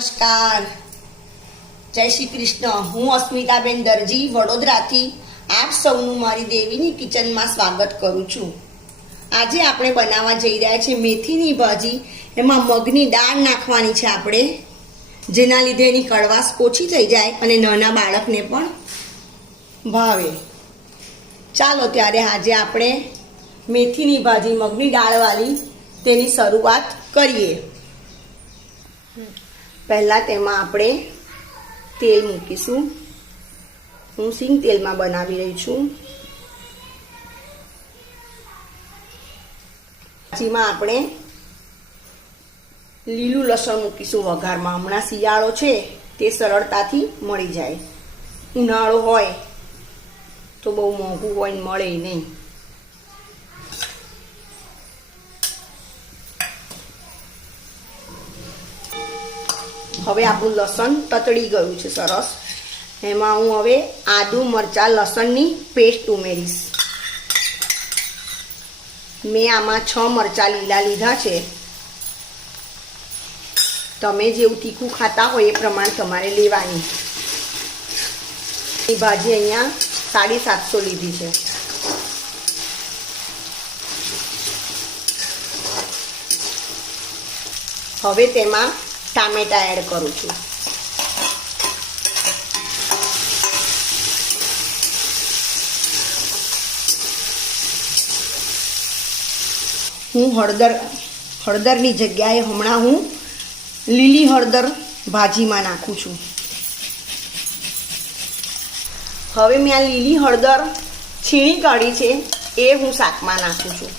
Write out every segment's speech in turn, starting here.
નમસ્કાર, જય શ્રી કૃષ્ણ। હું અસ્મિતાબેન દરજી વડોદરાથી આપ સૌનું મારી દેવીની કિચનમાં સ્વાગત કરું છું। આજે આપણે બનાવવા જઈ રહ્યા છીએ મેથીની ભાજી। એમાં મગની દાળ નાખવાની છે આપણે, જેના લીધે એની કડવાશ ઓછી થઈ જાય અને નાના બાળકને પણ ભાવે। ચાલો ત્યારે આજે આપણે મેથીની ભાજી મગની દાળવાળી તેની શરૂઆત કરીએ। પહેલાં તેમાં આપણે તેલ મૂકીશું। હું સિંગ તેલમાં બનાવી રહી છું। ભાજીમાં આપણે લીલું લસણ મૂકીશું વઘારમાં। હમણાં શિયાળો છે તે સરળતાથી મળી જાય, ઉનાળો હોય તો બહુ મોંઘું હોય ને મળે નહીં। હવે આપણું લસણ તતડી ગયું છે સરસ। એમાં હું હવે આદુ મરચાં લસણની પેસ્ટ ઉમેરીશ। મેં આમાં 6 મરચાં લીલા લીધા છે। તમે જેવું તીખું ખાતા હોય એ પ્રમાણે તમારે લેવાની। એ ભાજી અહીંયા 750 લીધી છે। હવે તેમાં ટામેટા એડ કરું છું। હું હળદરની જગ્યાએ હમણાં હું લીલી હળદર ભાજીમાં નાખું છું। હવે મેં આ લીલી હળદર છીણી કાઢી છે એ હું શાકમાં નાખું છું,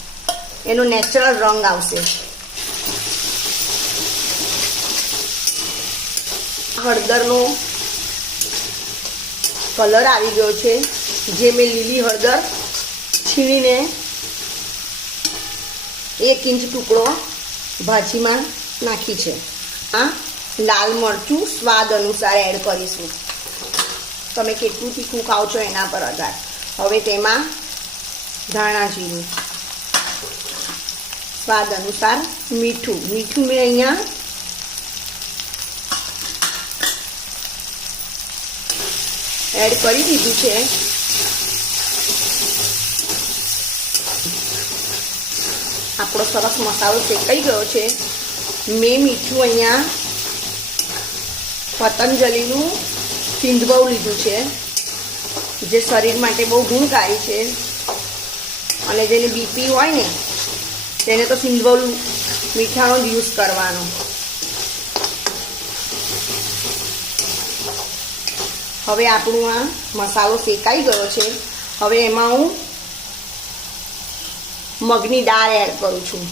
એનો નેચરલ રંગ આવશે। હળદરનો કલર આવી ગયો છે, જે મેં લીલી હળદર છીણીને 1 ઇંચ ટુકડો ભાજીમાં નાખી છે। આ લાલ મરચું સ્વાદ અનુસાર એડ કરીશું। તમે કેટલું તીખું ખાઓ છો એના પર આધાર। હવે તેમાં ધાણા જીરું, સ્વાદ અનુસાર મીઠું મેં અહીંયા એડ કરી દીધું છે। આપણો સરસ મસાલો શેકાઈ ગયો છે। મેં મીઠું અહીંયા પતંજલિનું સિંધવઉં લીધું છે, જે શરીર માટે બહુ ગુણકારી છે અને જેને બીપી હોય ને તેને તો સિંધવઉં મીઠાનો જ યુઝ કરવાનો। હવે આપણું આ મસાલો શેકાઈ ગયો છે। હવે એમાં હું મગની દાળ એડ કરું છું।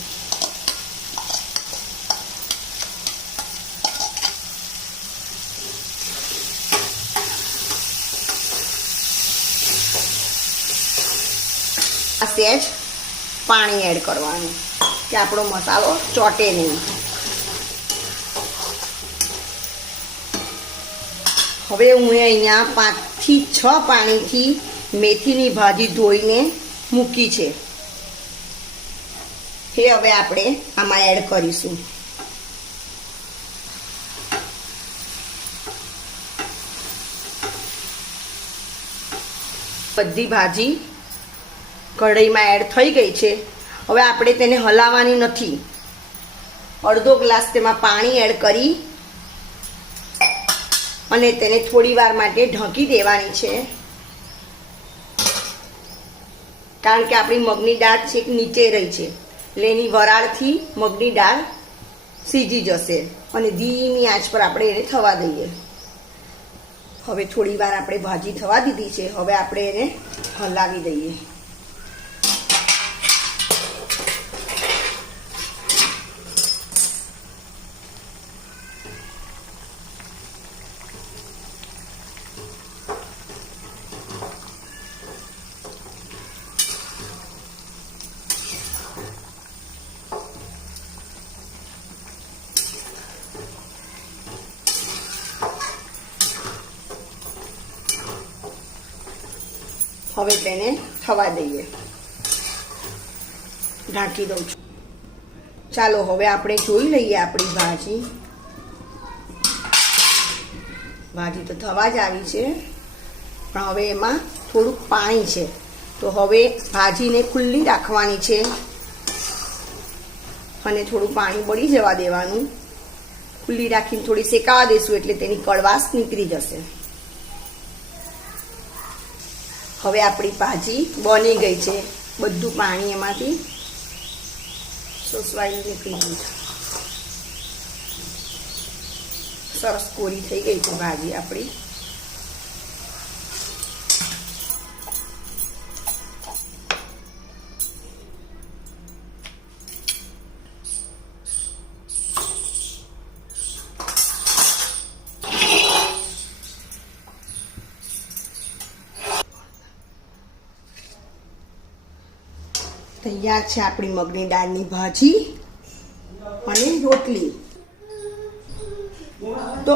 આ સહેજ પાણી એડ કરવાનું કે આપણો મસાલો ચોટે નહીં। હવે હું અહીંયા 5 થી 6 પાણીથી મેથીની ભાજી ધોઈને મૂકી છે, એ હવે આપણે આમાં એડ કરીશું। બધી ભાજી કઢાઈમાં એડ થઈ ગઈ છે। હવે આપણે તેને હલાવવાની નથી। અડધો ગ્લાસ તેમાં પાણી એડ કરી અને તેને થોડી વાર માટે ઢાંકી દેવાની છે, કારણ કે આપણી મગની દાળ છેક નીચે રહી છે, એટલે એની વરાળથી મગની દાળ સીજી જશે અને ધીમી આંચ પર આપણે એને થવા દઈએ। હવે થોડી વાર આપણે ભાજી થવા દીધી છે। હવે આપણે એને હલાવી દઈએ। હવે તેને થવા દઈએ। ઢાંકી દઉં છું। ચાલો હવે આપણે જોઈ લઈએ આપણી ભાજી। ભાજી તો થવા જ આવી છે, પણ હવે એમાં થોડુંક પાણી છે, તો હવે ભાજીને ખુલ્લી રાખવાની છે અને થોડું પાણી બળી જવા દેવાનું. ખુલ્લી રાખીને થોડી શેકાવા દઈશું એટલે તેની કડવાશ નીકળી જશે. હવે આપણી ભાજી બની ગઈ છે, બધું પાણી એમાંથી સોસવાઈને નીકળી ગયું છે. સરસ કોરી થઈ ગઈ છે ભાજી આપણી. તૈયાર છે આપણી મગની દાળની ભાજી અને રોટલી. તો